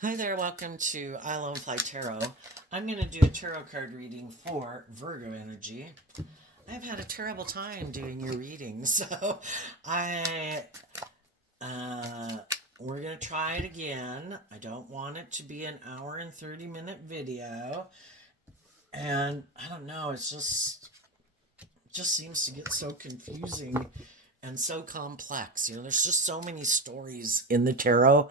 Hi there, welcome to I Love Fly Tarot. I'm going to do a tarot card reading for Virgo energy. I've had a terrible time doing your readings, so I uh, we're going to try it again. I don't want it to be an hour and 30-minute video, and I don't know, just seems to get so confusing and so complex. There's just so many stories in the tarot.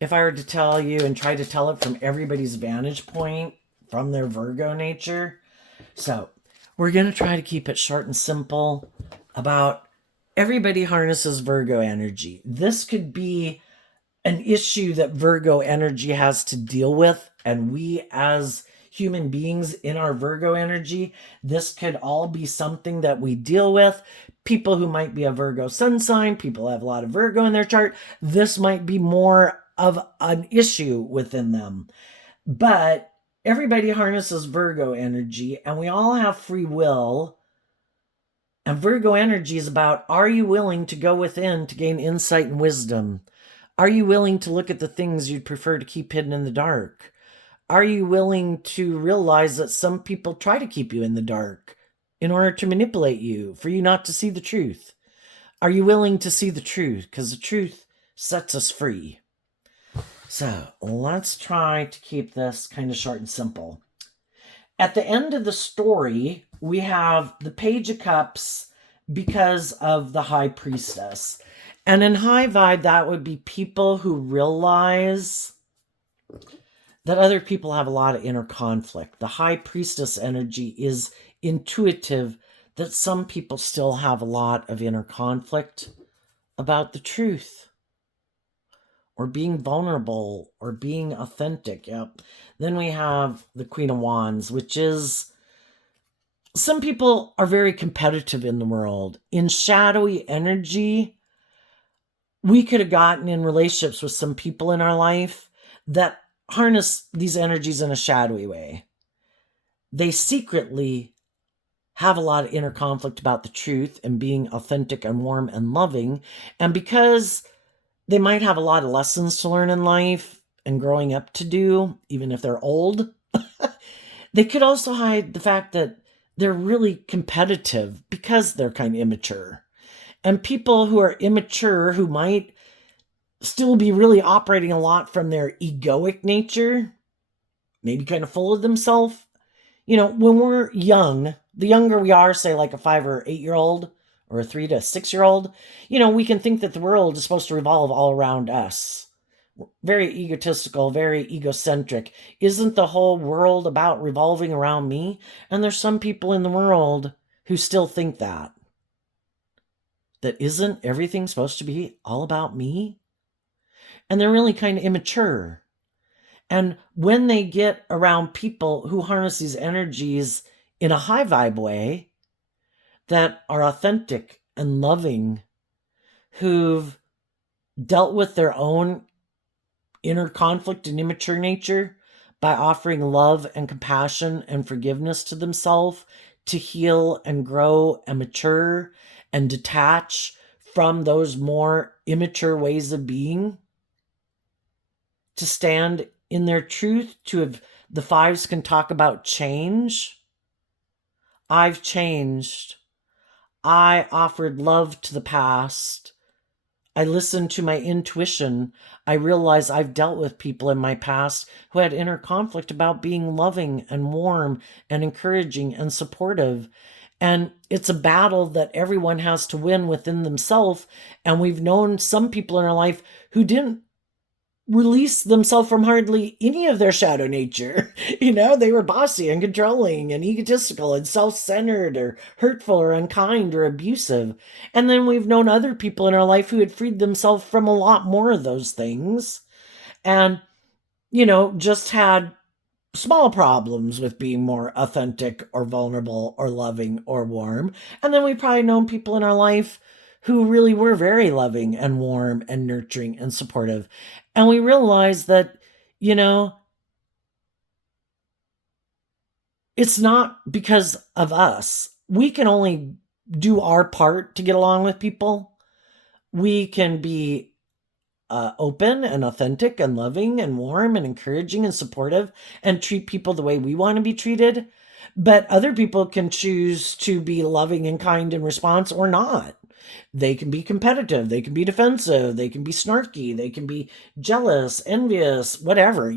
If I were to tell you and try to tell it from everybody's vantage point, from their Virgo nature. So, we're going to try to keep it short and simple about everybody harnesses Virgo energy. This could be an issue that Virgo energy has to deal with, and we as human beings in our Virgo energy, this could all be something that we deal with. People who might be a Virgo sun sign, people who have a lot of Virgo in their chart, this might be more of an issue within them. But everybody harnesses Virgo energy, and we all have free will. And Virgo energy is about, are you willing to go within to gain insight and wisdom? Are you willing to look at the things you'd prefer to keep hidden in the dark? Are you willing to realize that some people try to keep you in the dark in order to manipulate you, for you not to see the truth? Are you willing to see the truth? Because the truth sets us free. So let's try to keep this kind of short and simple. At the end of the story, we have the Page of Cups because of the High Priestess. And in high vibe, that would be people who realize that other people have a lot of inner conflict. The High Priestess energy is intuitive that some people still have a lot of inner conflict about the truth or being vulnerable or being authentic. Yep. Then we have the Queen of Wands, which is some people are very competitive in the world. In shadowy energy, we could have gotten in relationships with some people in our life that harness these energies in a shadowy way. They secretly have a lot of inner conflict about the truth and being authentic and warm and loving. And because they might have a lot of lessons to learn in life and growing up to do, even if they're old, they could also hide the fact that they're really competitive because they're kind of immature. And people who are immature, who might still be really operating a lot from their egoic nature, maybe kind of full of themselves. When we're young, the younger we are, say like a 5 or 8 year old or a 3 to 6 year old, we can think that the world is supposed to revolve all around us. Very egotistical, very egocentric. Isn't the whole world about revolving around me? And there's some people in the world who still think that. That isn't everything supposed to be all about me? And they're really kind of immature. And when they get around people who harness these energies in a high vibe way, that are authentic and loving, who've dealt with their own inner conflict and immature nature by offering love and compassion and forgiveness to themselves to heal and grow and mature and detach from those more immature ways of being, to stand in their truth, to have the fives can talk about change. I've changed. I offered love to the past. I listened to my intuition. I realized I've dealt with people in my past who had inner conflict about being loving and warm and encouraging and supportive. And it's a battle that everyone has to win within themselves. And we've known some people in our life who didn't release themselves from hardly any of their shadow nature. They were bossy and controlling and egotistical and self-centered or hurtful or unkind or abusive. And then we've known other people in our life who had freed themselves from a lot more of those things and, just had small problems with being more authentic or vulnerable or loving or warm. And then we've probably known people in our life who really were very loving and warm and nurturing and supportive. And we realized that, it's not because of us. We can only do our part to get along with people. We can be open and authentic and loving and warm and encouraging and supportive and treat people the way we want to be treated. But other people can choose to be loving and kind in response or not. They can be competitive, they can be defensive, they can be snarky, they can be jealous, envious, whatever,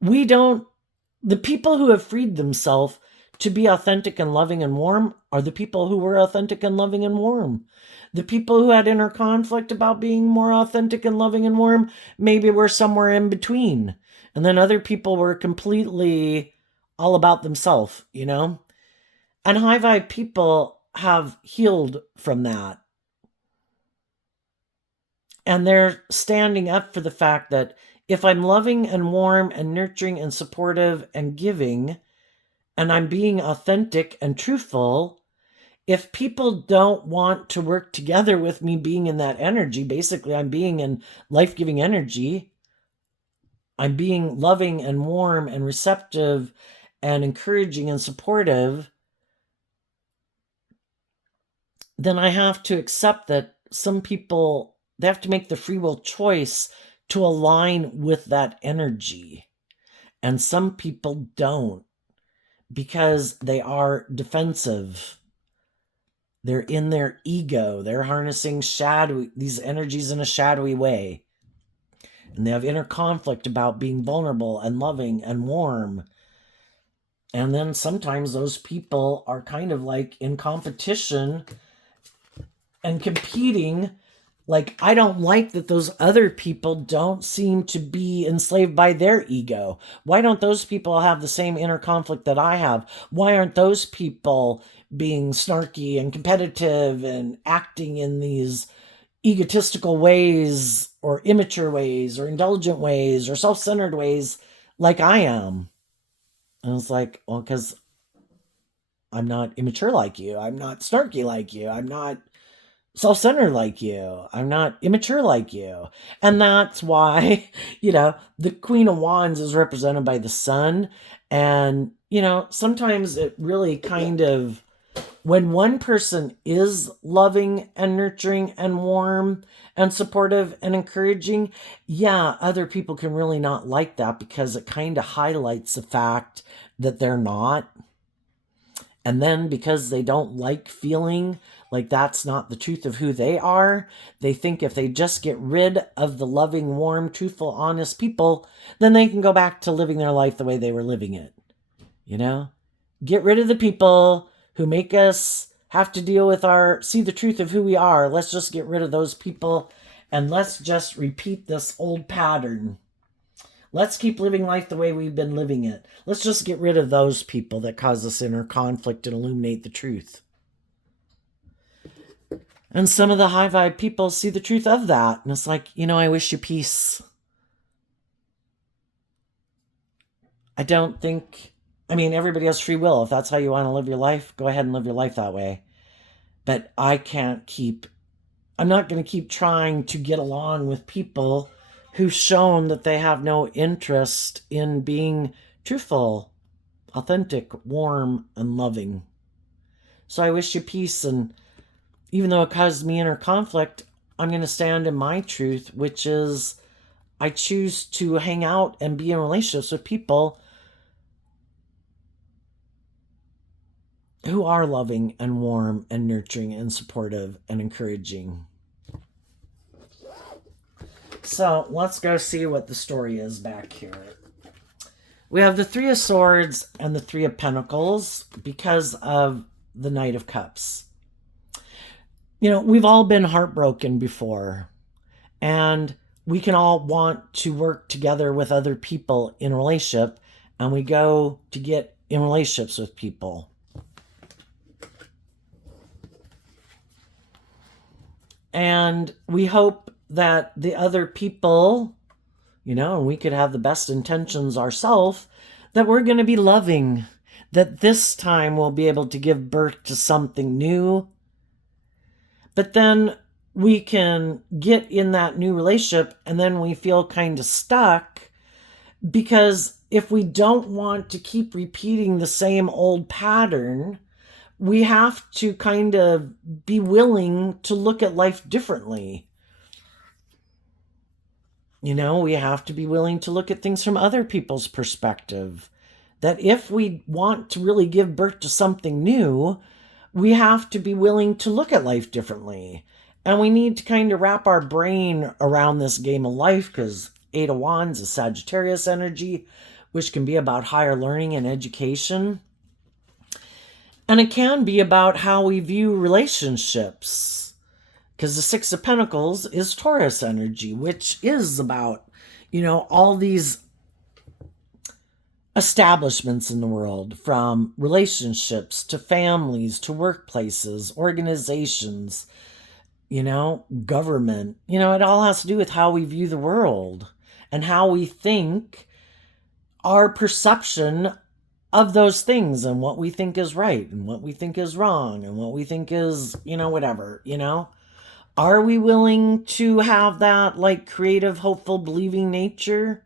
We don't, the people who have freed themselves to be authentic and loving and warm are the people who were authentic and loving and warm. The people who had inner conflict about being more authentic and loving and warm maybe were somewhere in between. And then other people were completely all about themselves, And high vibe people have healed from that. And they're standing up for the fact that if I'm loving and warm and nurturing and supportive and giving, and I'm being authentic and truthful, if people don't want to work together with me being in that energy, basically I'm being in life-giving energy, I'm being loving and warm and receptive and encouraging and supportive, then I have to accept that some people, they have to make the free will choice to align with that energy. And some people don't, because they are defensive. They're in their ego. They're harnessing these energies in a shadowy way. And they have inner conflict about being vulnerable and loving and warm. And then sometimes those people are kind of like in competition and competing. Like, I don't like that those other people don't seem to be enslaved by their ego. Why don't those people have the same inner conflict that I have? Why aren't those people being snarky and competitive and acting in these egotistical ways or immature ways or indulgent ways or self-centered ways like I am? And it's like, well, because I'm not immature like you. I'm not snarky like you. I'm not self-centered like you. I'm not immature like you. And that's why, the Queen of Wands is represented by the sun. And, sometimes it really kind of, when one person is loving and nurturing and warm and supportive and encouraging, other people can really not like that because it kind of highlights the fact that they're not. And then because they don't like feeling like that's not the truth of who they are, they think if they just get rid of the loving, warm, truthful, honest people, then they can go back to living their life the way they were living it. Get rid of the people who make us have to deal with see the truth of who we are. Let's just get rid of those people and let's just repeat this old pattern. Let's keep living life the way we've been living it. Let's just get rid of those people that cause us inner conflict and illuminate the truth. And some of the high vibe people see the truth of that. And it's like, I wish you peace. I don't think, everybody has free will. If that's how you want to live your life, go ahead and live your life that way. But I'm not going to keep trying to get along with people who've shown that they have no interest in being truthful, authentic, warm, and loving. So I wish you peace, and even though it caused me inner conflict, I'm going to stand in my truth, which is I choose to hang out and be in relationships with people who are loving and warm and nurturing and supportive and encouraging. So let's go see what the story is back here. We have the Three of Swords and the Three of Pentacles because of the Knight of Cups. We've all been heartbroken before, and we can all want to work together with other people in a relationship, and we go to get in relationships with people. And we hope that the other people, and we could have the best intentions ourselves, that we're going to be loving, that this time we'll be able to give birth to something new. But then we can get in that new relationship and then we feel kind of stuck, because if we don't want to keep repeating the same old pattern, we have to kind of be willing to look at life differently. We have to be willing to look at things from other people's perspective. That if we want to really give birth to something new, we have to be willing to look at life differently. And we need to kind of wrap our brain around this game of life, because Eight of Wands is Sagittarius energy, which can be about higher learning and education. And it can be about how we view relationships, because the Six of Pentacles is Taurus energy, which is about, all these establishments in the world, from relationships to families to workplaces, organizations, government. It all has to do with how we view the world and how we think, our perception of those things, and what we think is right and what we think is wrong and what we think is, whatever. Are we willing to have that like creative, hopeful, believing nature?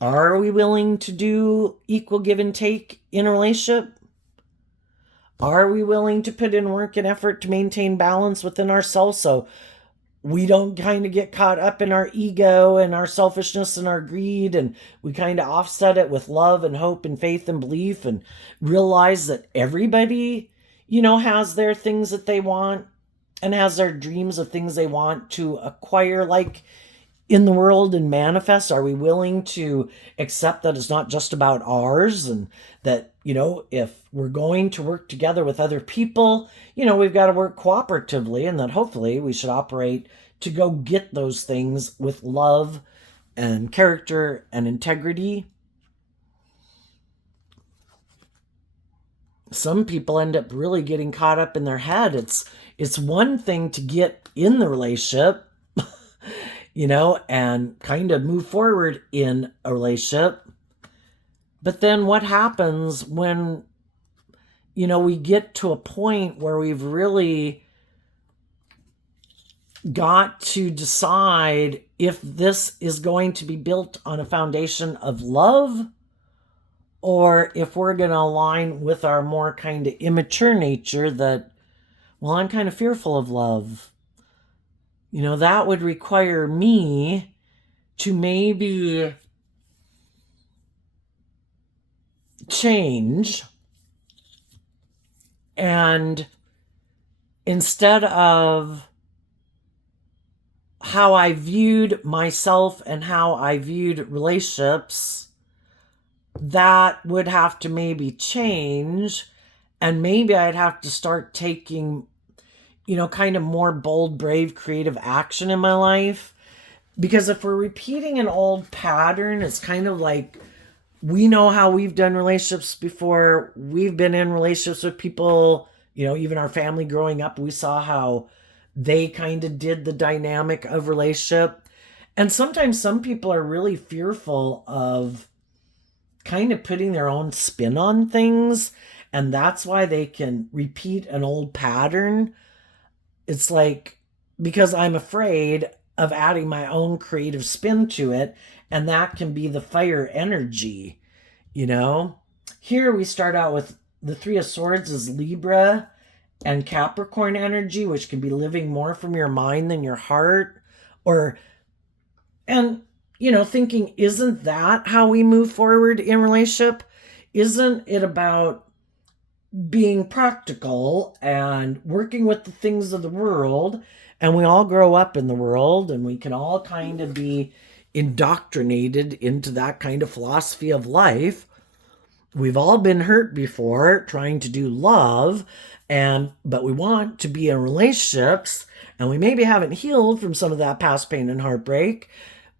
Are we willing to do equal give and take in a relationship? Are we willing to put in work and effort to maintain balance within ourselves, so we don't kind of get caught up in our ego and our selfishness and our greed, and we kind of offset it with love and hope and faith and belief, and realize that everybody, has their things that they want and has their dreams of things they want to acquire, like in the world, and manifest? Are we willing to accept that it's not just about ours, and that, if we're going to work together with other people, we've got to work cooperatively, and that hopefully we should operate to go get those things with love and character and integrity? Some people end up really getting caught up in their head. It's one thing to get in the relationship, and kind of move forward in a relationship. But then what happens when, we get to a point where we've really got to decide if this is going to be built on a foundation of love, or if we're going to align with our more kind of immature nature that, well, I'm kind of fearful of love. That would require me to maybe change, and instead of how I viewed myself and how I viewed relationships, that would have to maybe change, and maybe I'd have to start taking, kind of more bold, brave, creative action in my life. Because if we're repeating an old pattern, it's kind of like, we know how we've done relationships before. We've been in relationships with people, even our family growing up, we saw how they kind of did the dynamic of relationship. And sometimes some people are really fearful of kind of putting their own spin on things, and that's why they can repeat an old pattern. It's like, because I'm afraid of adding my own creative spin to it, and that can be the fire energy. Here we start out with the Three of Swords is Libra and Capricorn energy, which can be living more from your mind than your heart, thinking, isn't that how we move forward in relationship? Isn't it about being practical and working with the things of the world? And we all grow up in the world, and we can all kind of be indoctrinated into that kind of philosophy of life. We've all been hurt before trying to do love, but we want to be in relationships, and we maybe haven't healed from some of that past pain and heartbreak,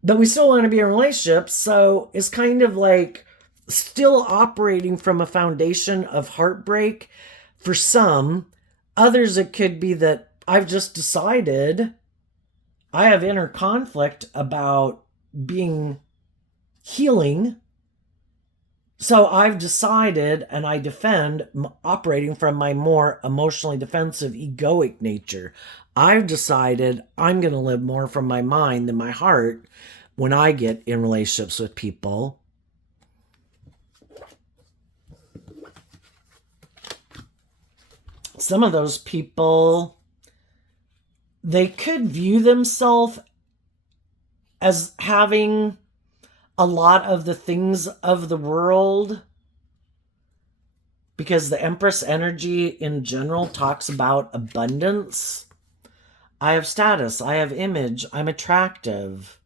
but we still want to be in relationships. So it's kind of like still operating from a foundation of heartbreak for some. Others, it could be that I've just decided I have inner conflict about being healing. So I've decided, and I defend operating from my more emotionally defensive, egoic nature. I've decided I'm going to live more from my mind than my heart when I get in relationships with people. Some of those people, they could view themselves as having a lot of the things of the world, because the Empress energy in general talks about abundance. I have status, I have image, I'm attractive.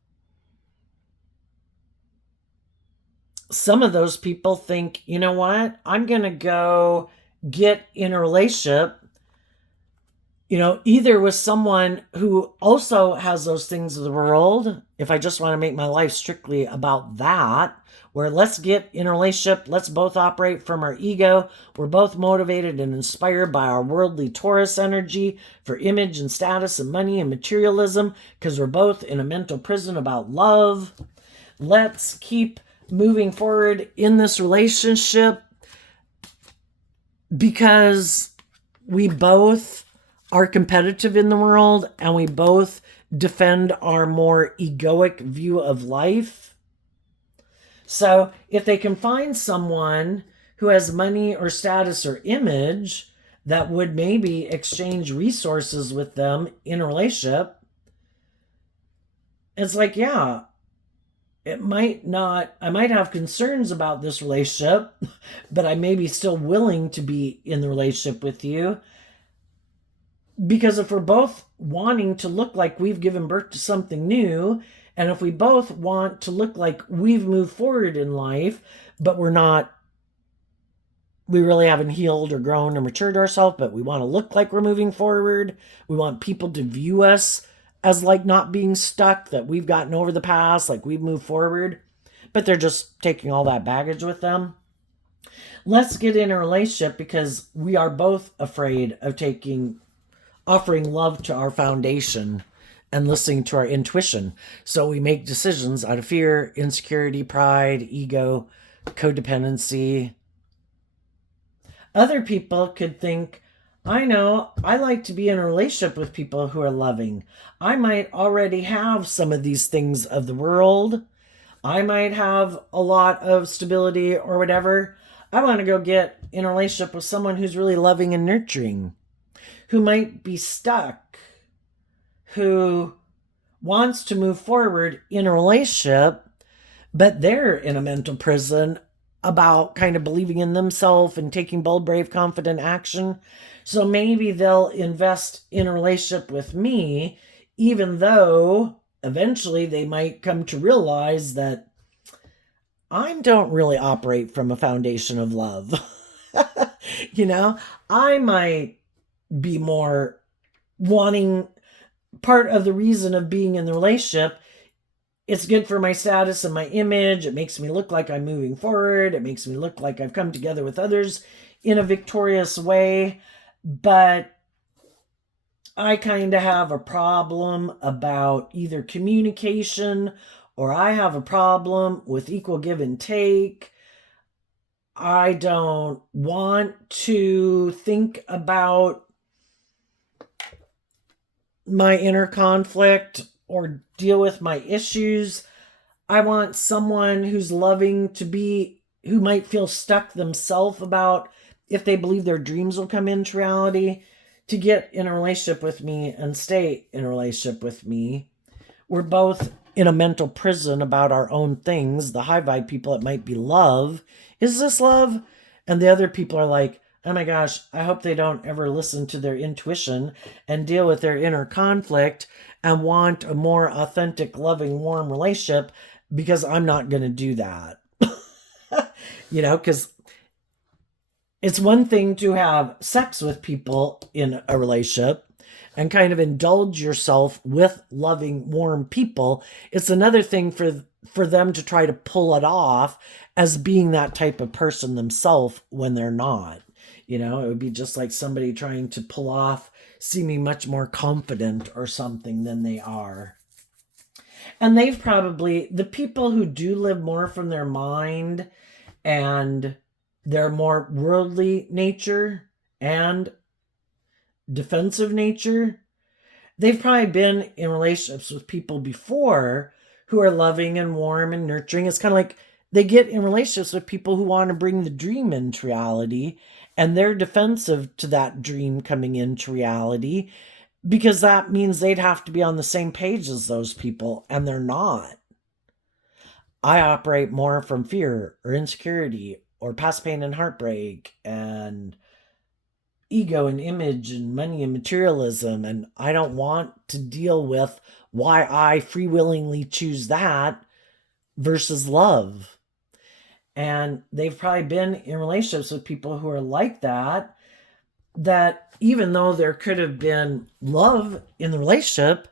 Some of those people think, you know what, I'm going to go get in a relationship, either with someone who also has those things of the world, if I just want to make my life strictly about that, where let's get in a relationship, let's both operate from our ego, we're both motivated and inspired by our worldly Taurus energy for image and status and money and materialism, because we're both in a mental prison about love. Let's keep moving forward in this relationship because we both are competitive in the world and we both defend our more egoic view of life. So if they can find someone who has money or status or image that would maybe exchange resources with them in a relationship, it's like, yeah, I might have concerns about this relationship, but I may be still willing to be in the relationship with you. Because if we're both wanting to look like we've given birth to something new, and if we both want to look like we've moved forward in life, but we really haven't healed or grown or matured ourselves, but we want to look like we're moving forward. We want people to view us as like not being stuck, that we've gotten over the past, like we've moved forward, but they're just taking all that baggage with them. Let's get in a relationship because we are both afraid of offering love to our foundation and listening to our intuition. So we make decisions out of fear, insecurity, pride, ego, codependency. Other people could think, I know, I like to be in a relationship with people who are loving. I might already have some of these things of the world. I might have a lot of stability or whatever. I want to go get in a relationship with someone who's really loving and nurturing, who might be stuck, who wants to move forward in a relationship, but they're in a mental prison about kind of believing in themselves and taking bold, brave, confident action. So maybe they'll invest in a relationship with me, even though eventually they might come to realize that I don't really operate from a foundation of love. I might be more wanting, part of the reason of being in the relationship, it's good for my status and my image. It makes me look like I'm moving forward. It makes me look like I've come together with others in a victorious way. But I kind of have a problem about either communication, or I have a problem with equal give and take. I don't want to think about my inner conflict or deal with my issues. I want someone who's loving who might feel stuck themselves about if they believe their dreams will come into reality, to get in a relationship with me and stay in a relationship with me. We're both in a mental prison about our own things. The high vibe people, it might be love. Is this love? And the other people are like, oh my gosh, I hope they don't ever listen to their intuition and deal with their inner conflict and want a more authentic, loving, warm relationship, because I'm not going to do that. Because it's one thing to have sex with people in a relationship and kind of indulge yourself with loving, warm people. It's another thing for them to try to pull it off as being that type of person themselves when they're not. It would be just like somebody trying to pull off seeming much more confident or something than they are. And the people who do live more from their mind and their more worldly nature and defensive nature, they've probably been in relationships with people before who are loving and warm and nurturing. It's kind of like they get in relationships with people who want to bring the dream into reality, and they're defensive to that dream coming into reality because that means they'd have to be on the same page as those people, and they're not. I operate more from fear or insecurity or past pain and heartbreak and ego and image and money and materialism. And I don't want to deal with why I free willingly choose that versus love. And they've probably been in relationships with people who are like that, that even though there could have been love in the relationship,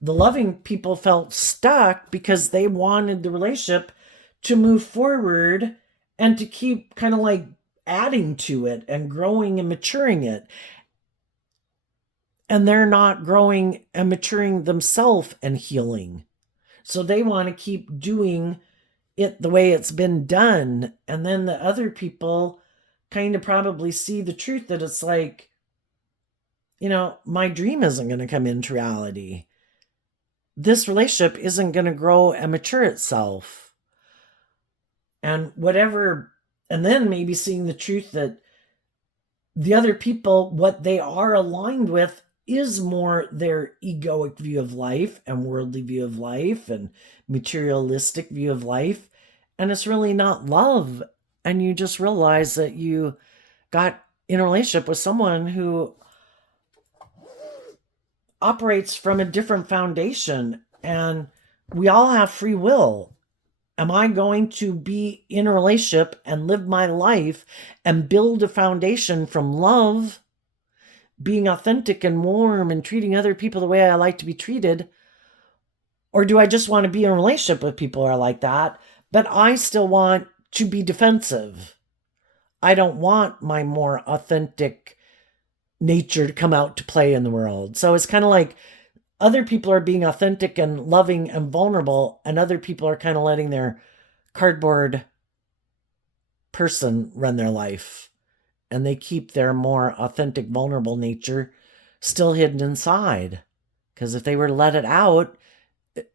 the loving people felt stuck because they wanted the relationship to move forward and to keep kind of like adding to it and growing and maturing it. And they're not growing and maturing themselves and healing. So they want to keep doing it the way it's been done. And then the other people kind of probably see the truth that it's like, my dream isn't going to come into reality. This relationship isn't going to grow and mature itself. And whatever, and then maybe seeing the truth that the other people, what they are aligned with is more their egoic view of life and worldly view of life and materialistic view of life. And it's really not love. And you just realize that you got in a relationship with someone who operates from a different foundation, and we all have free will. Am I going to be in a relationship and live my life and build a foundation from love, being authentic and warm and treating other people the way I like to be treated? Or do I just want to be in a relationship with people who are like that, but I still want to be defensive? I don't want my more authentic nature to come out to play in the world. So it's kind of like other people are being authentic and loving and vulnerable, and other people are kind of letting their cardboard person run their life. And they keep their more authentic, vulnerable nature still hidden inside. Because if they were to let it out,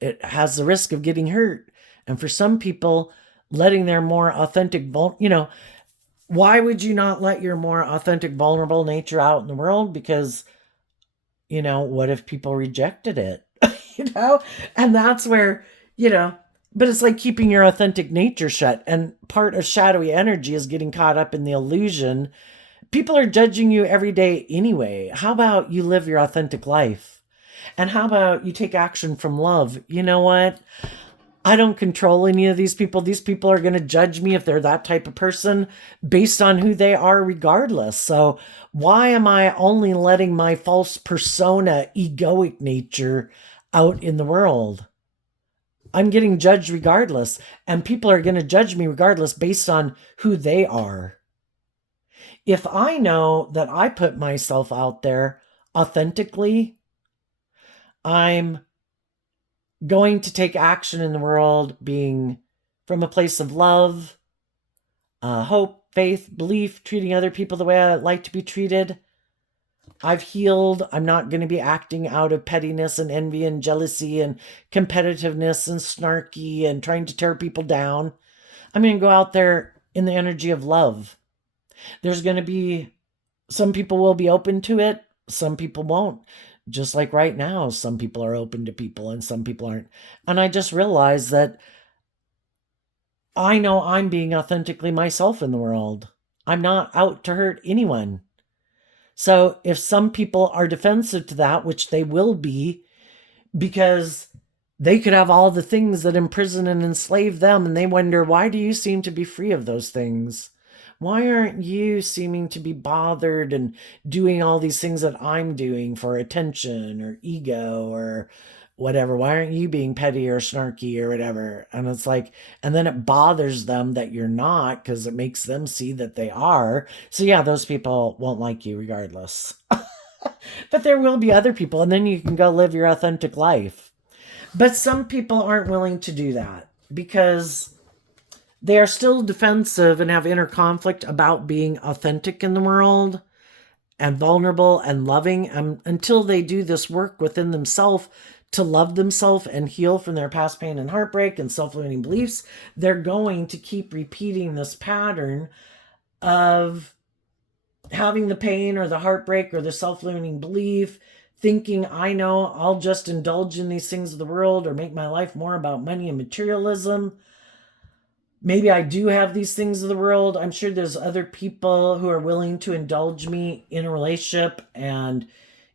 it has the risk of getting hurt. And for some people, letting their more authentic, why would you not let your more authentic, vulnerable nature out in the world? Because, what if people rejected it? And that's where, but it's like keeping your authentic nature shut. And part of shadowy energy is getting caught up in the illusion. People are judging you every day anyway. How about you live your authentic life? And how about you take action from love? You know what? I don't control any of these people. These people are going to judge me if they're that type of person based on who they are regardless. So why am I only letting my false persona, egoic nature out in the world? I'm getting judged regardless, and people are going to judge me regardless based on who they are. If I know that I put myself out there authentically, I'm going to take action in the world being from a place of love, hope, faith, belief, treating other people the way I like to be treated. I've healed. I'm not going to be acting out of pettiness and envy and jealousy and competitiveness and snarky and trying to tear people down. I'm going to go out there in the energy of love. There's going to be, some people will be open to it. Some people won't. Just like right now, some people are open to people and some people aren't. And I just realized that I know I'm being authentically myself in the world. I'm not out to hurt anyone. So if some people are defensive to that, which they will be, because they could have all the things that imprison and enslave them, and they wonder, why do you seem to be free of those things? Why aren't you seeming to be bothered and doing all these things that I'm doing for attention or ego or whatever? Why aren't you being petty or snarky or whatever? And it's like, and then it bothers them that you're not, because it makes them see that they are. So yeah, those people won't like you regardless. But there will be other people, and then you can go live your authentic life. But some people aren't willing to do that because they are still defensive and have inner conflict about being authentic in the world and vulnerable and loving. And until they do this work within themselves to love themselves and heal from their past pain and heartbreak and self-limiting beliefs, they're going to keep repeating this pattern of having the pain or the heartbreak or the self-limiting belief, thinking, I know, I'll just indulge in these things of the world or make my life more about money and materialism. Maybe I do have these things of the world. I'm sure there's other people who are willing to indulge me in a relationship and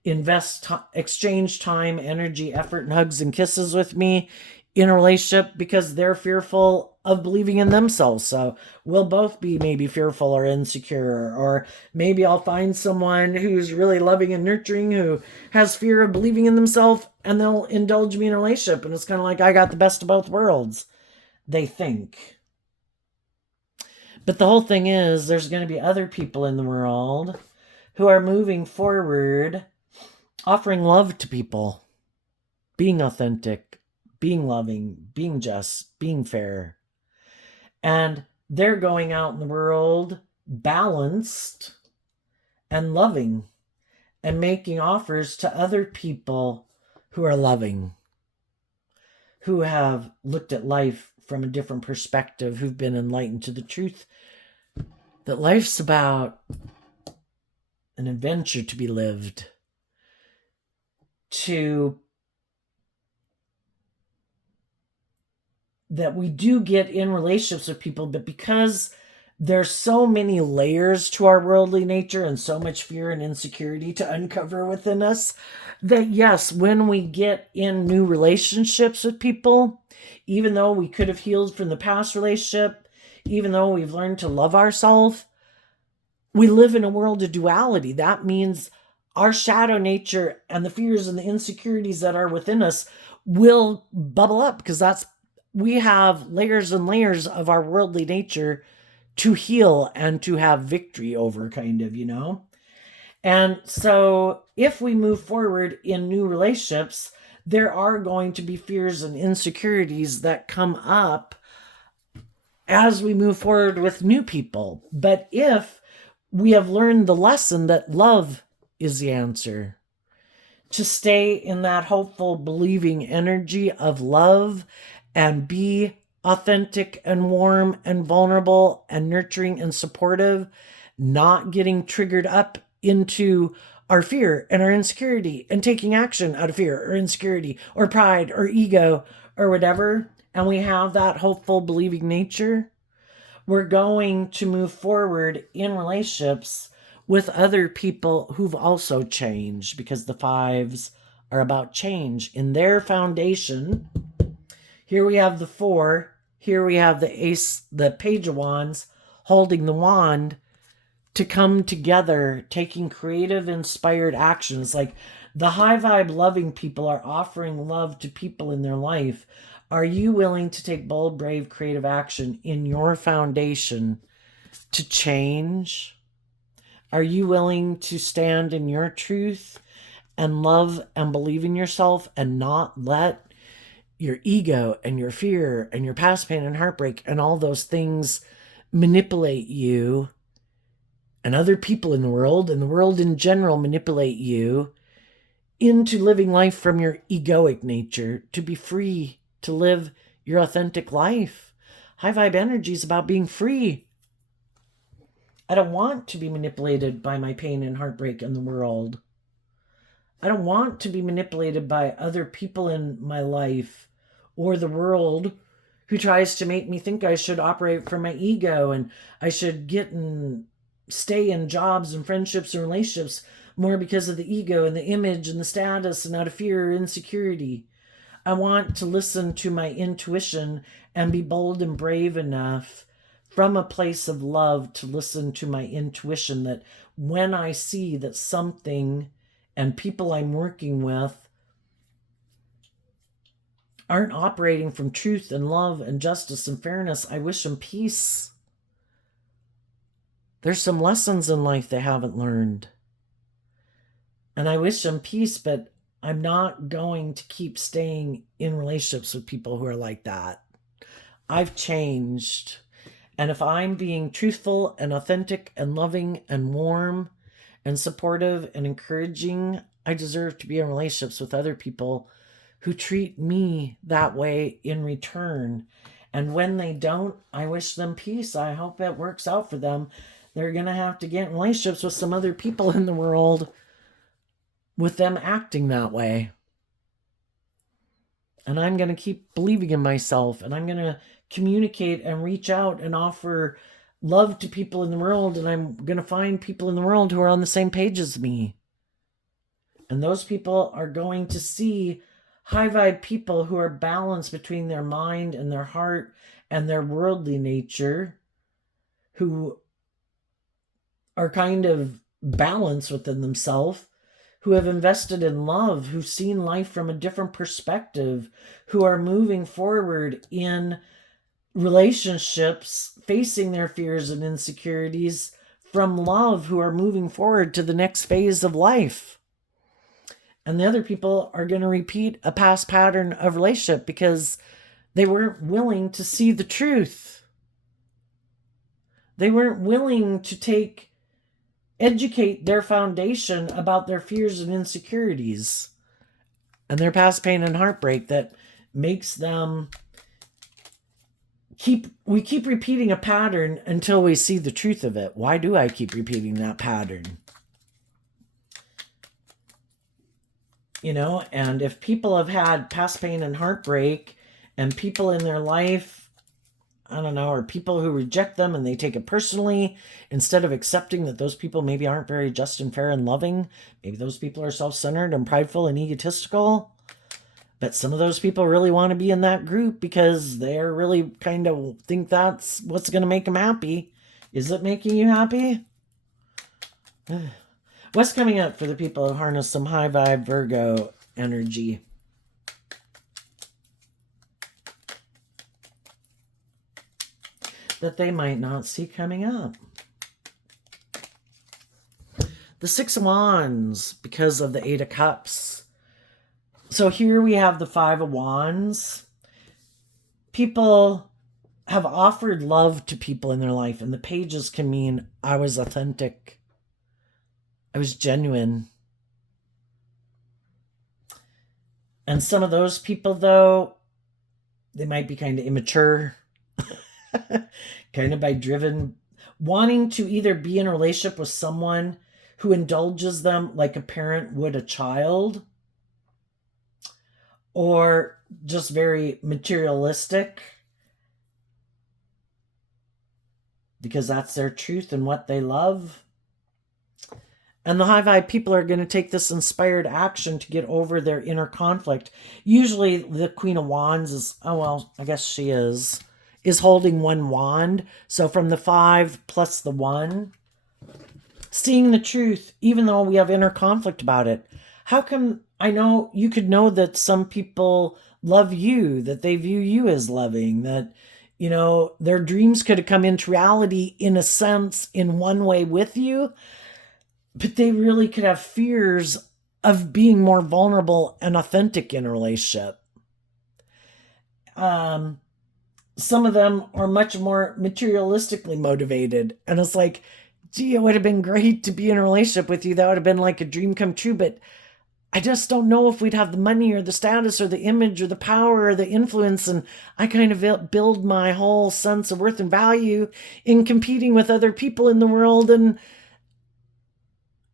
exchange time, energy, effort, and hugs and kisses with me in a relationship because they're fearful of believing in themselves. So we'll both be maybe fearful or insecure, or maybe I'll find someone who's really loving and nurturing who has fear of believing in themselves, and they'll indulge me in a relationship. And it's kind of like I got the best of both worlds, they think. But the whole thing is, there's going to be other people in the world who are moving forward, offering love to people, being authentic, being loving, being just, being fair. And they're going out in the world balanced and loving and making offers to other people who are loving, who have looked at life from a different perspective, who've been enlightened to the truth that life's about an adventure to be lived, that we do get in relationships with people, but because there's so many layers to our worldly nature and so much fear and insecurity to uncover within us, that yes, when we get in new relationships with people, even though we could have healed from the past relationship, even though we've learned to love ourselves, we live in a world of duality. That means our shadow nature and the fears and the insecurities that are within us will bubble up, because we have layers and layers of our worldly nature to heal and to have victory over, kind of, you know? And so if we move forward in new relationships, there are going to be fears and insecurities that come up as we move forward with new people. But if we have learned the lesson that love is the answer, to stay in that hopeful, believing energy of love and be authentic and warm and vulnerable and nurturing and supportive, not getting triggered up into our fear and our insecurity and taking action out of fear or insecurity or pride or ego or whatever, and we have that hopeful, believing nature, we're going to move forward in relationships with other people who've also changed, because the fives are about change in their foundation. Here we have the four. Here we have the ace, the page of wands, holding the wand to come together, taking creative, inspired actions. Like the high vibe loving people are offering love to people in their life. Are you willing to take bold, brave, creative action in your foundation to change? Are you willing to stand in your truth and love and believe in yourself and not let your ego and your fear and your past pain and heartbreak and all those things manipulate you, and other people in the world and the world in general manipulate you into living life from your egoic nature, to be free to live your authentic life? High vibe energy is about being free. I don't want to be manipulated by my pain and heartbreak in the world. I don't want to be manipulated by other people in my life or the world who tries to make me think I should operate from my ego and I should get and stay in jobs and friendships and relationships more because of the ego and the image and the status and out of fear or insecurity. I want to listen to my intuition and be bold and brave enough from a place of love to listen to my intuition, that when I see that something and people I'm working with aren't operating from truth and love and justice and fairness, I wish them peace. There's some lessons in life they haven't learned, and I wish them peace, but I'm not going to keep staying in relationships with people who are like that. I've changed. And if I'm being truthful and authentic and loving and warm and supportive and encouraging, I deserve to be in relationships with other people who treat me that way in return. And when they don't, I wish them peace. I hope it works out for them. They're going to have to get in relationships with some other people in the world with them acting that way. And I'm going to keep believing in myself, and I'm going to communicate and reach out and offer love to people in the world, and I'm going to find people in the world who are on the same page as me. And those people are going to see high vibe people who are balanced between their mind and their heart and their worldly nature, who are kind of balanced within themselves, who have invested in love, who've seen life from a different perspective, who are moving forward in relationships, facing their fears and insecurities from love, who are moving forward to the next phase of life. And the other people are going to repeat a past pattern of relationship because they weren't willing to see the truth. They weren't willing to educate their foundation about their fears and insecurities and their past pain and heartbreak that makes them keep repeating a pattern until we see the truth of it. Why do I keep repeating that pattern? And if people have had past pain and heartbreak and people in their life, I don't know, or people who reject them and they take it personally, instead of accepting that those people maybe aren't very just and fair and loving, maybe those people are self-centered and prideful and egotistical, but some of those people really want to be in that group because they're really kind of think that's what's going to make them happy. Is it making you happy? What's coming up for the people who harness some high vibe Virgo energy? That they might not see coming up. The Six of Wands, because of the Eight of Cups. So here we have the Five of Wands. People have offered love to people in their life, and the pages can mean I was authentic. I was genuine. And some of those people, though, they might be kind of immature, kind of by driven, wanting to either be in a relationship with someone who indulges them like a parent would a child, or just very materialistic because that's their truth and what they love. And the high vibe people are going to take this inspired action to get over their inner conflict. Usually the Queen of Wands is, I guess she is holding one wand. So from the 5 plus the 1, seeing the truth, even though we have inner conflict about it. How come, I know you could know that some people love you, that they view you as loving, that, their dreams could have come into reality in a sense in one way with you, but they really could have fears of being more vulnerable and authentic in a relationship. Some of them are much more materialistically motivated. And it's like, gee, it would have been great to be in a relationship with you. That would have been like a dream come true. But I just don't know if we'd have the money or the status or the image or the power or the influence. And I kind of build my whole sense of worth and value in competing with other people in the world. And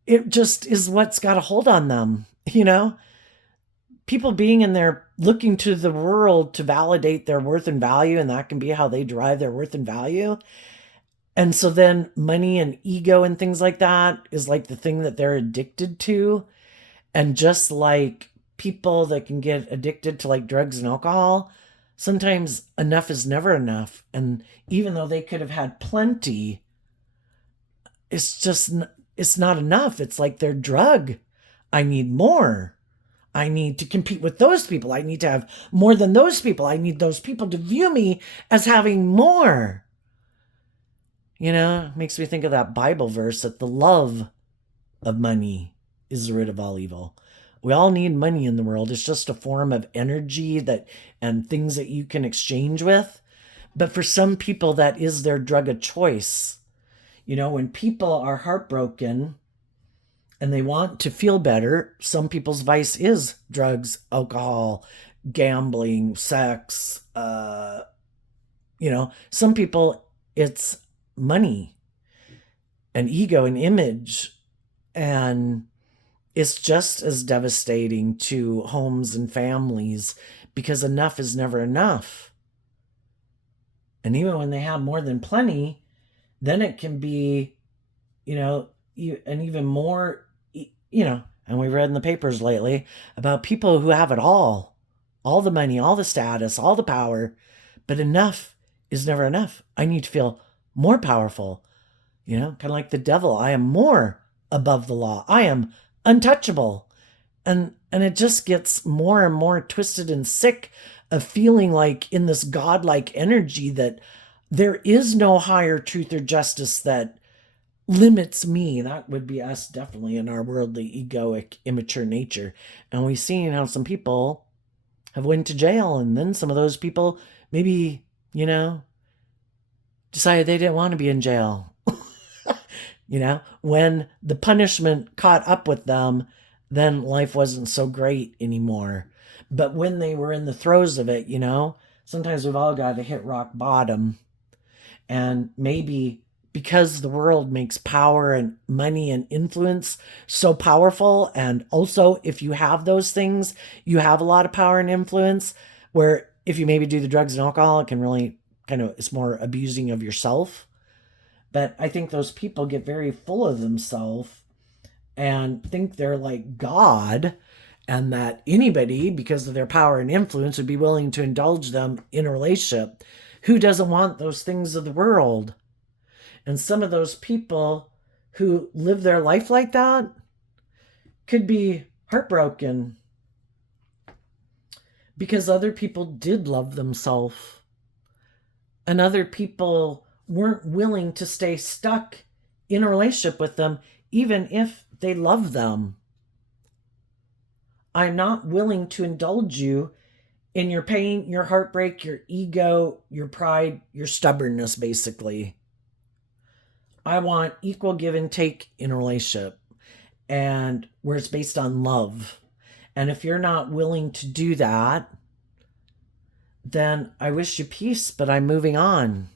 it just is what's got a hold on them, People being in there looking to the world to validate their worth and value, and that can be how they derive their worth and value. And so then money and ego and things like that is like the thing that they're addicted to. And just like people that can get addicted to like drugs and alcohol, sometimes enough is never enough. And even though they could have had plenty, it's not enough. It's like their drug. I need more. I need to compete with those people. I need to have more than those people. I need those people to view me as having more. It makes me think of that Bible verse that the love of money is the root of all evil. We all need money in the world. It's just a form of energy and things that you can exchange with. But for some people, that is their drug of choice. When people are heartbroken and they want to feel better, some people's vice is drugs, alcohol, gambling, sex. Some people, it's money and ego and image and it's just as devastating to homes and families because enough is never enough. And even when they have more than plenty, then it can be, you know, an even more, and we read in the papers lately about people who have it all the money, all the status, all the power, but enough is never enough. I need to feel more powerful, kind of like the devil. I am more above the law. I am untouchable. And it just gets more and more twisted and sick of feeling like in this godlike energy that there is no higher truth or justice that limits me. That would be us definitely in our worldly, egoic, immature nature. And we've seen how some people have went to jail, and then some of those people maybe, decided they didn't want to be in jail. When the punishment caught up with them, then life wasn't so great anymore. But when they were in the throes of it, sometimes we've all got to hit rock bottom. And maybe because the world makes power and money and influence so powerful, and also if you have those things, you have a lot of power and influence, where if you maybe do the drugs and alcohol, it can really it's more abusing of yourself. But I think those people get very full of themselves and think they're like God, and that anybody, because of their power and influence, would be willing to indulge them in a relationship. Who doesn't want those things of the world? And some of those people who live their life like that could be heartbroken because other people did love themselves, and other people weren't willing to stay stuck in a relationship with them even if they love them. I'm not willing to indulge you in your pain, your heartbreak, your ego, your pride, your stubbornness, basically. I want equal give and take in a relationship, and where it's based on love. And if you're not willing to do that, then I wish you peace, but I'm moving on.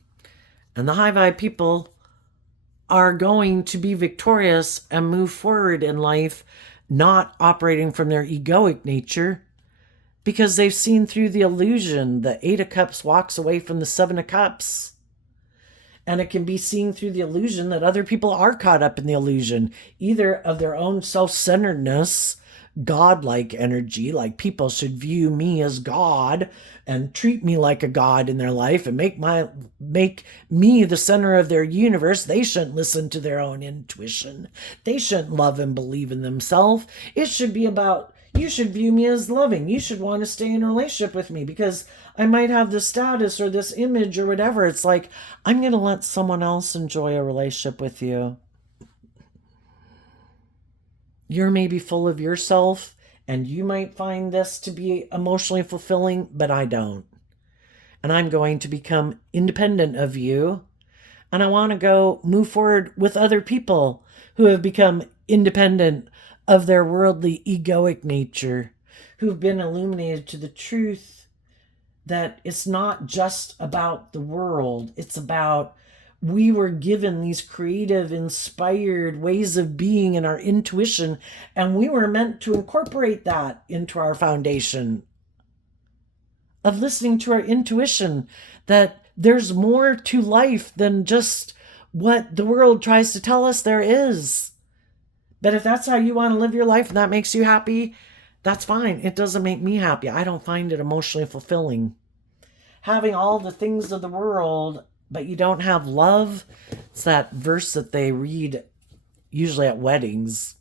And the high vibe people are going to be victorious and move forward in life, not operating from their egoic nature, because they've seen through the illusion. The Eight of Cups walks away from the Seven of Cups. And it can be seen through the illusion that other people are caught up in the illusion, either of their own self-centeredness, godlike energy, like people should view me as God and treat me like a god in their life and make me the center of their universe. They shouldn't listen to their own intuition. They shouldn't love and believe in themselves. It should be about, you should view me as loving. You should want to stay in a relationship with me because I might have this status or this image or whatever. It's like, I'm going to let someone else enjoy a relationship with you. You're maybe full of yourself, and you might find this to be emotionally fulfilling, but I don't. And I'm going to become independent of you, and I want to go move forward with other people who have become independent of their worldly egoic nature, who've been illuminated to the truth that it's not just about the world. It's about, we were given these creative, inspired ways of being in our intuition, and we were meant to incorporate that into our foundation of listening to our intuition, that there's more to life than just what the world tries to tell us there is. But if that's how you want to live your life and that makes you happy, that's fine. It doesn't make me happy. I don't find it emotionally fulfilling. Having all the things of the world, but you don't have love. It's that verse that they read usually at weddings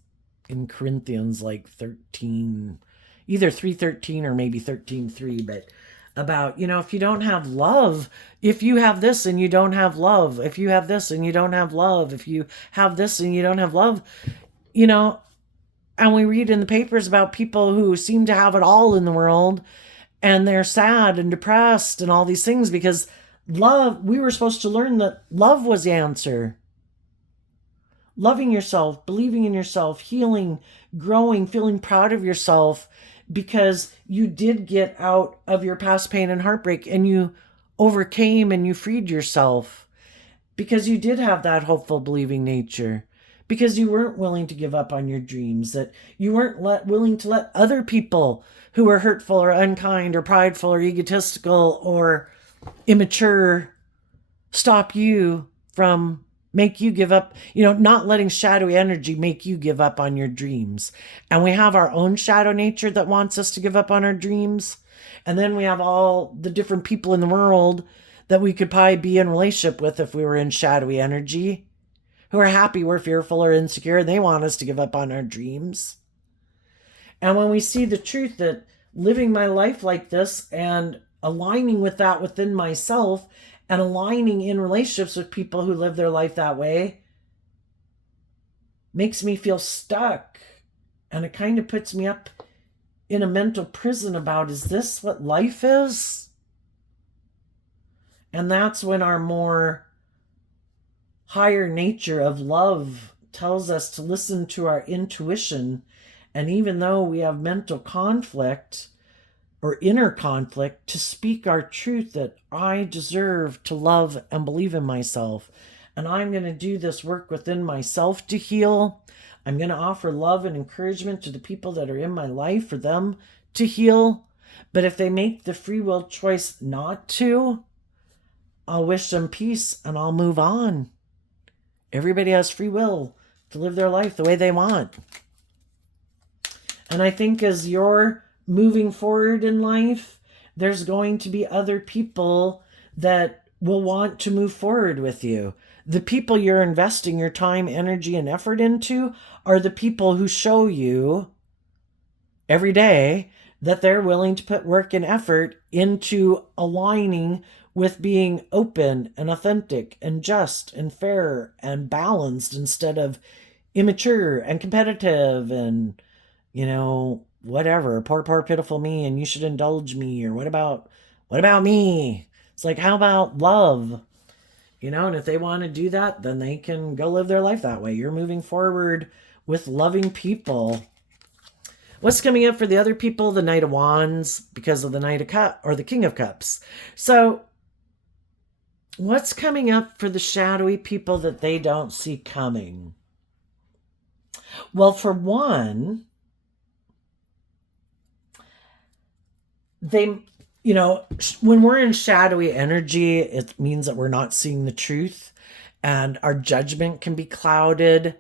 in Corinthians, like 13, either 3:13 or maybe 13:3, but about, if you don't have love, if you have this and you don't have love, if you have this and you don't have love, if you have this and you don't have love, and we read in the papers about people who seem to have it all in the world, and they're sad and depressed and all these things because love, we were supposed to learn that love was the answer. Loving yourself, believing in yourself, healing, growing, feeling proud of yourself because you did get out of your past pain and heartbreak and you overcame and you freed yourself because you did have that hopeful, believing nature. because you weren't willing to give up on your dreams, that you weren't willing to let other people who were hurtful or unkind or prideful or egotistical or immature stop you from make you give up, not letting shadowy energy make you give up on your dreams. And we have our own shadow nature that wants us to give up on our dreams. And then we have all the different people in the world that we could probably be in relationship with if we were in shadowy energy, who are happy we're fearful or insecure, and they want us to give up on our dreams. And when we see the truth that living my life like this and aligning with that within myself and aligning in relationships with people who live their life that way makes me feel stuck. And it kind of puts me up in a mental prison about, is this what life is? And that's when our more higher nature of love tells us to listen to our intuition. And even though we have mental conflict or inner conflict, to speak our truth that I deserve to love and believe in myself. And I'm going to do this work within myself to heal. I'm going to offer love and encouragement to the people that are in my life for them to heal. But if they make the free will choice not to, I'll wish them peace and I'll move on. Everybody has free will to live their life the way they want. And I think as you're moving forward in life, there's going to be other people that will want to move forward with you. The people you're investing your time, energy, and effort into are the people who show you every day that they're willing to put work and effort into aligning with being open and authentic and just and fair and balanced instead of immature and competitive and, whatever, poor pitiful me, and you should indulge me, or what about me? It's like, how about love? And if they want to do that, then they can go live their life that way. You're moving forward with loving people. What's coming up for the other people? The Knight of Wands, because of the Knight of Cups or the King of Cups. So what's coming up for the shadowy people that they don't see coming? Well, for one, they, when we're in shadowy energy, it means that we're not seeing the truth, and our judgment can be clouded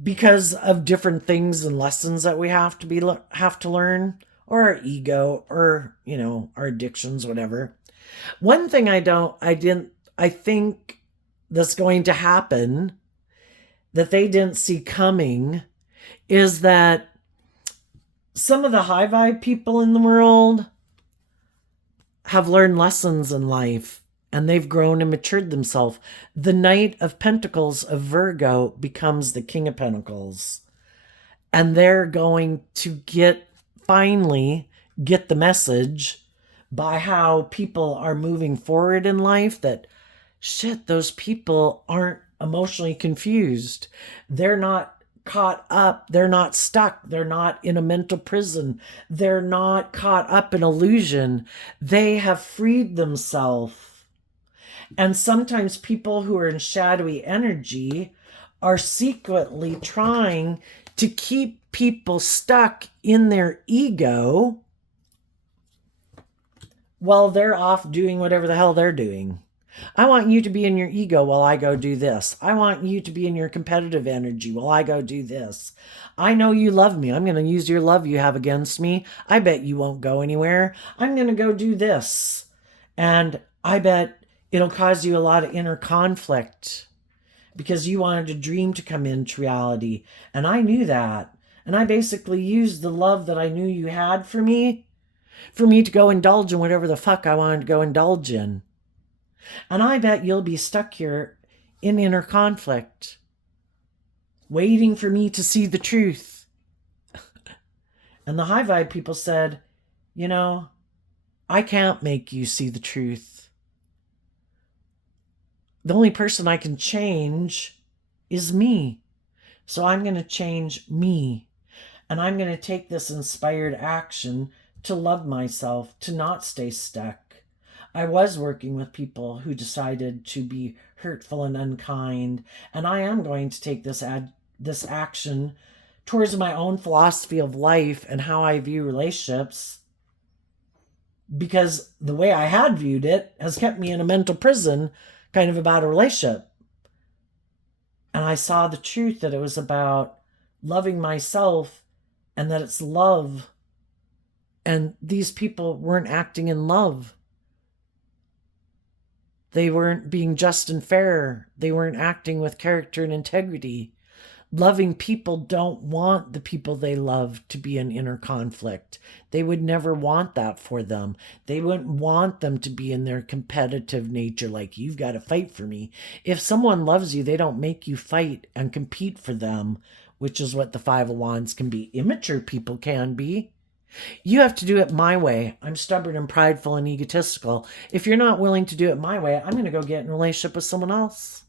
because of different things and lessons that we have to learn, or our ego, or our addictions, whatever. One thing I think that's going to happen that they didn't see coming is that some of the high vibe people in the world have learned lessons in life and they've grown and matured themselves. The Knight of Pentacles of Virgo becomes the King of Pentacles. And they're going to finally get the message by how people are moving forward in life that, shit, those people aren't emotionally confused. They're not caught up. They're not stuck. They're not in a mental prison. They're not caught up in illusion. They have freed themselves. And sometimes people who are in shadowy energy are secretly trying to keep people stuck in their ego while they're off doing whatever the hell they're doing. I want you to be in your ego while I go do this. I want you to be in your competitive energy while I go do this. I know you love me. I'm going to use your love you have against me. I bet you won't go anywhere. I'm going to go do this. And I bet it'll cause you a lot of inner conflict because you wanted a dream to come into reality. And I knew that. And I basically used the love that I knew you had for me to go indulge in whatever the fuck I wanted to go indulge in. And I bet you'll be stuck here in inner conflict, waiting for me to see the truth. And the high vibe people said, I can't make you see the truth. The only person I can change is me. So I'm going to change me. And I'm going to take this inspired action to love myself, to not stay stuck. I was working with people who decided to be hurtful and unkind, and I am going to take this action towards my own philosophy of life and how I view relationships, because the way I had viewed it has kept me in a mental prison kind of about a relationship. And I saw the truth that it was about loving myself and that it's love. And these people weren't acting in love. They weren't being just and fair. They weren't acting with character and integrity. Loving people don't want the people they love to be in inner conflict. They would never want that for them. They wouldn't want them to be in their competitive nature, like, you've got to fight for me. If someone loves you, they don't make you fight and compete for them, which is what the Five of Wands can be. Immature people can be. You have to do it my way. I'm stubborn and prideful and egotistical. If you're not willing to do it my way, I'm going to go get in a relationship with someone else.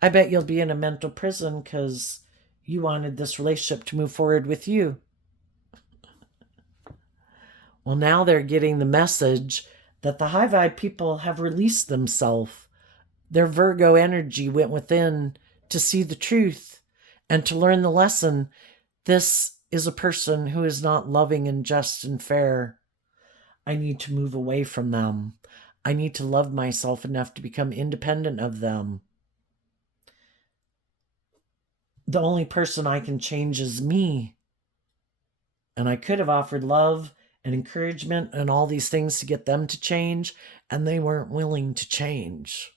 I bet you'll be in a mental prison because you wanted this relationship to move forward with you. Well, now they're getting the message that the high vibe people have released themselves. Their Virgo energy went within to see the truth and to learn the lesson. This is a person who is not loving and just and fair. I need to move away from them. I need to love myself enough to become independent of them. The only person I can change is me. And I could have offered love and encouragement and all these things to get them to change, and they weren't willing to change.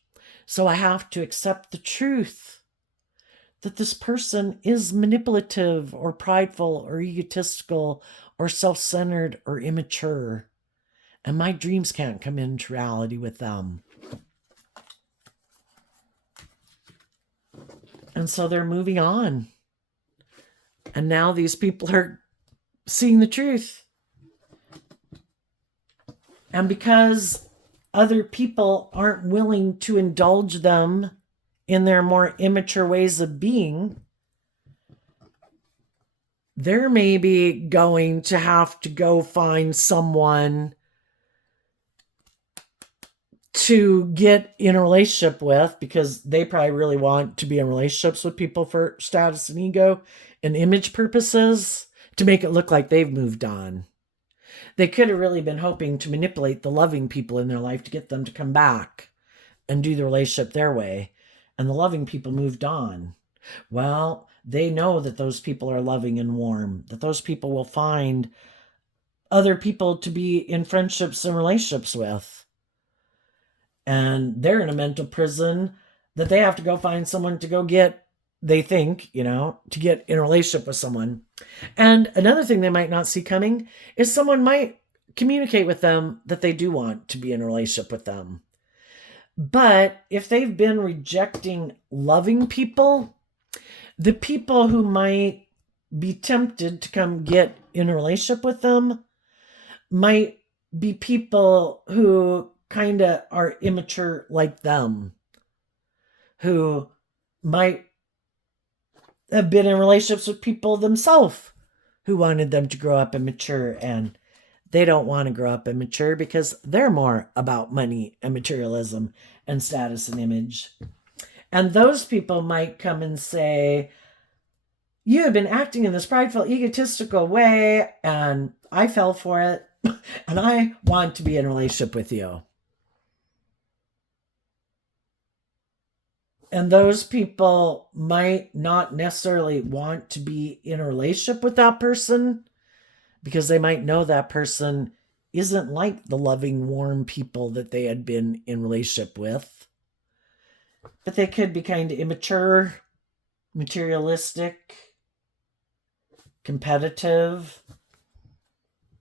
So I have to accept the truth that this person is manipulative or prideful or egotistical or self-centered or immature. And my dreams can't come into reality with them. And so they're moving on. And now these people are seeing the truth. And because other people aren't willing to indulge them in their more immature ways of being, they're maybe going to have to go find someone to get in a relationship with, because they probably really want to be in relationships with people for status and ego and image purposes, to make it look like they've moved on. They could have really been hoping to manipulate the loving people in their life to get them to come back and do the relationship their way. And the loving people moved on. Well, they know that those people are loving and warm, that those people will find other people to be in friendships and relationships with. And they're in a mental prison that they have to go find someone to go get, they think, to get in a relationship with someone. And another thing they might not see coming is someone might communicate with them that they do want to be in a relationship with them. But if they've been rejecting loving people, the people who might be tempted to come get in a relationship with them might be people who kind of are immature like them, who might have been in relationships with people themselves who wanted them to grow up and mature, and they don't want to grow up and mature because they're more about money and materialism and status and image. And those people might come and say, you have been acting in this prideful, egotistical way, and I fell for it, and I want to be in a relationship with you. And those people might not necessarily want to be in a relationship with that person, because they might know that person isn't like the loving, warm people that they had been in relationship with. But they could be kind of immature, materialistic, competitive,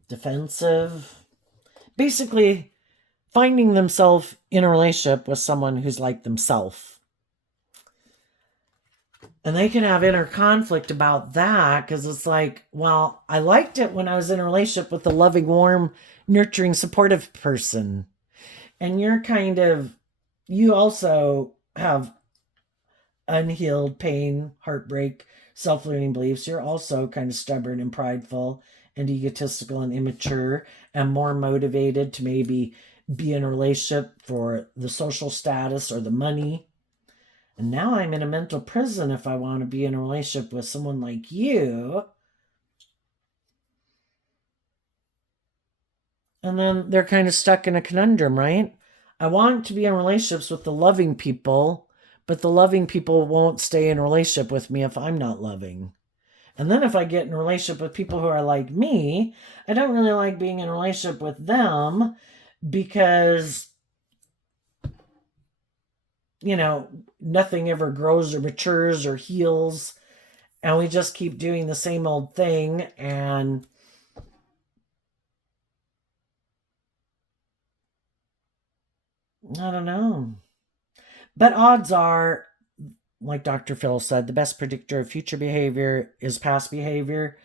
defensive. Basically, finding themselves in a relationship with someone who's like themselves. And they can have inner conflict about that, because it's like, well, I liked it when I was in a relationship with a loving, warm, nurturing, supportive person. And you also have unhealed pain, heartbreak, self-limiting beliefs. You're also kind of stubborn and prideful and egotistical and immature. am more motivated to maybe be in a relationship for the social status or the money. And now I'm in a mental prison if I want to be in a relationship with someone like you. And then they're kind of stuck in a conundrum, right? I want to be in relationships with the loving people, but the loving people won't stay in a relationship with me if I'm not loving. And then if I get in a relationship with people who are like me, I don't really like being in a relationship with them because, nothing ever grows or matures or heals. And we just keep doing the same old thing. And I don't know. But odds are, like Dr. Phil said, the best predictor of future behavior is past behavior.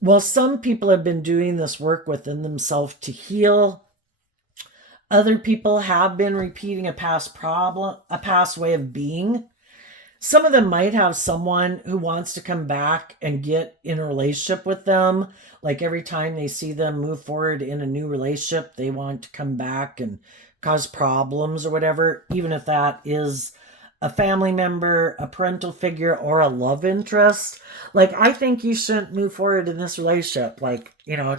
Well, some people have been doing this work within themselves to heal. Other people have been repeating a past problem, a past way of being. Some of them might have someone who wants to come back and get in a relationship with them. Like every time they see them move forward in a new relationship, they want to come back and cause problems or whatever, even if that is a family member, a parental figure, or a love interest. Like, I think you shouldn't move forward in this relationship. Like,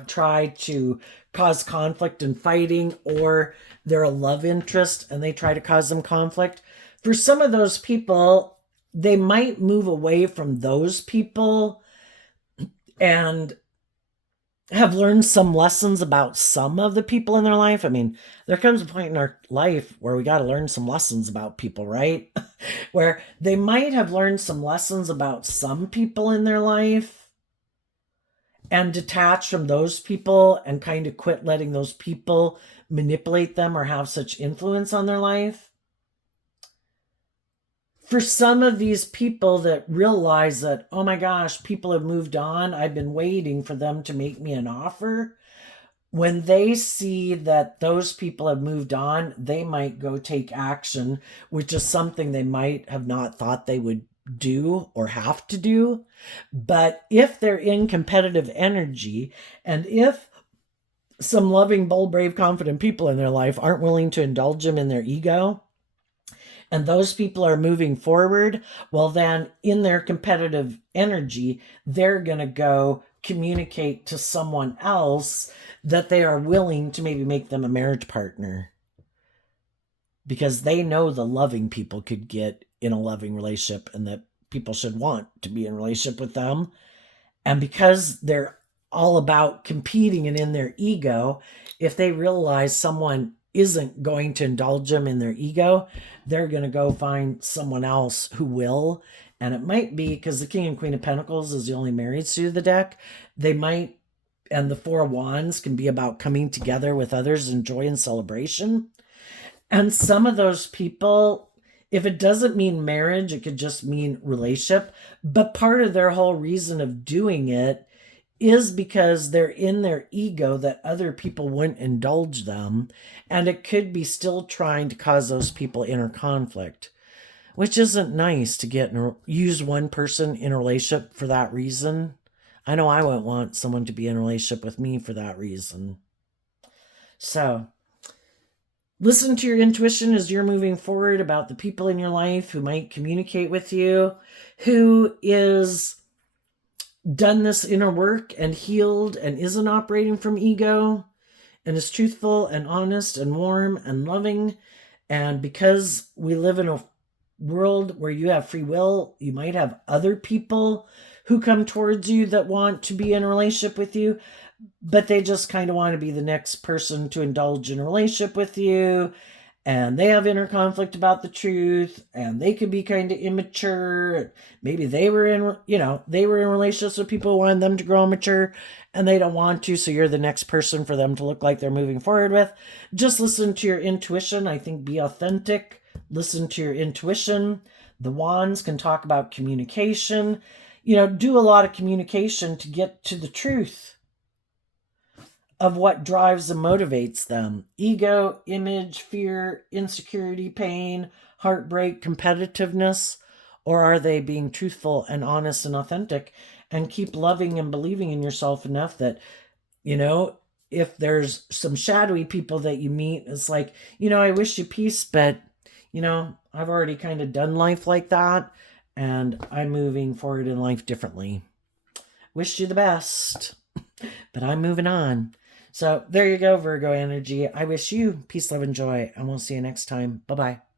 try to cause conflict and fighting, or they're a love interest and they try to cause them conflict. For some of those people, they might move away from those people and have learned some lessons about some of the people in their life. I mean, there comes a point in our life where we got to learn some lessons about people, right? Where they might have learned some lessons about some people in their life and detach from those people and kind of quit letting those people manipulate them or have such influence on their life. For some of these people that realize that, oh my gosh, people have moved on, I've been waiting for them to make me an offer. When they see that those people have moved on, they might go take action, which is something they might have not thought they would do or have to do. But if they're in competitive energy, and if some loving, bold, brave, confident people in their life aren't willing to indulge them in their ego, and those people are moving forward, well, then in their competitive energy, they're going to go communicate to someone else that they are willing to maybe make them a marriage partner, because they know the loving people could get in a loving relationship and that people should want to be in a relationship with them. And because they're all about competing and in their ego, if they realize someone isn't going to indulge them in their ego, they're going to go find someone else who will. And it might be because the King and Queen of Pentacles is the only married suit of the deck. They might, and the Four of Wands can be about coming together with others in joy and celebration. And some of those people, if it doesn't mean marriage, it could just mean relationship. But part of their whole reason of doing it is because they're in their ego that other people wouldn't indulge them. And it could be still trying to cause those people inner conflict, which isn't nice to use one person in a relationship for that reason. I know I wouldn't want someone to be in a relationship with me for that reason. So listen to your intuition as you're moving forward about the people in your life who might communicate with you, who is done this inner work and healed and isn't operating from ego and is truthful and honest and warm and loving. And because we live in a world where you have free will, you might have other people who come towards you that want to be in a relationship with you, but they just kind of want to be the next person to indulge in a relationship with you. And they have inner conflict about the truth, and they could be kind of immature. Maybe they were in relationships with people who wanted them to grow and mature, and they don't want to, so you're the next person for them to look like they're moving forward with. Just listen to your intuition. I think be authentic. Listen to your intuition. The wands can talk about communication. Do a lot of communication to get to the truth of what drives and motivates them. Ego, image, fear, insecurity, pain, heartbreak, competitiveness, or are they being truthful and honest and authentic and keep loving and believing in yourself enough that, if there's some shadowy people that you meet, it's like, I wish you peace, but, I've already kind of done life like that, and I'm moving forward in life differently. Wish you the best, but I'm moving on. So there you go, Virgo energy. I wish you peace, love, and joy, and we'll see you next time. Bye bye.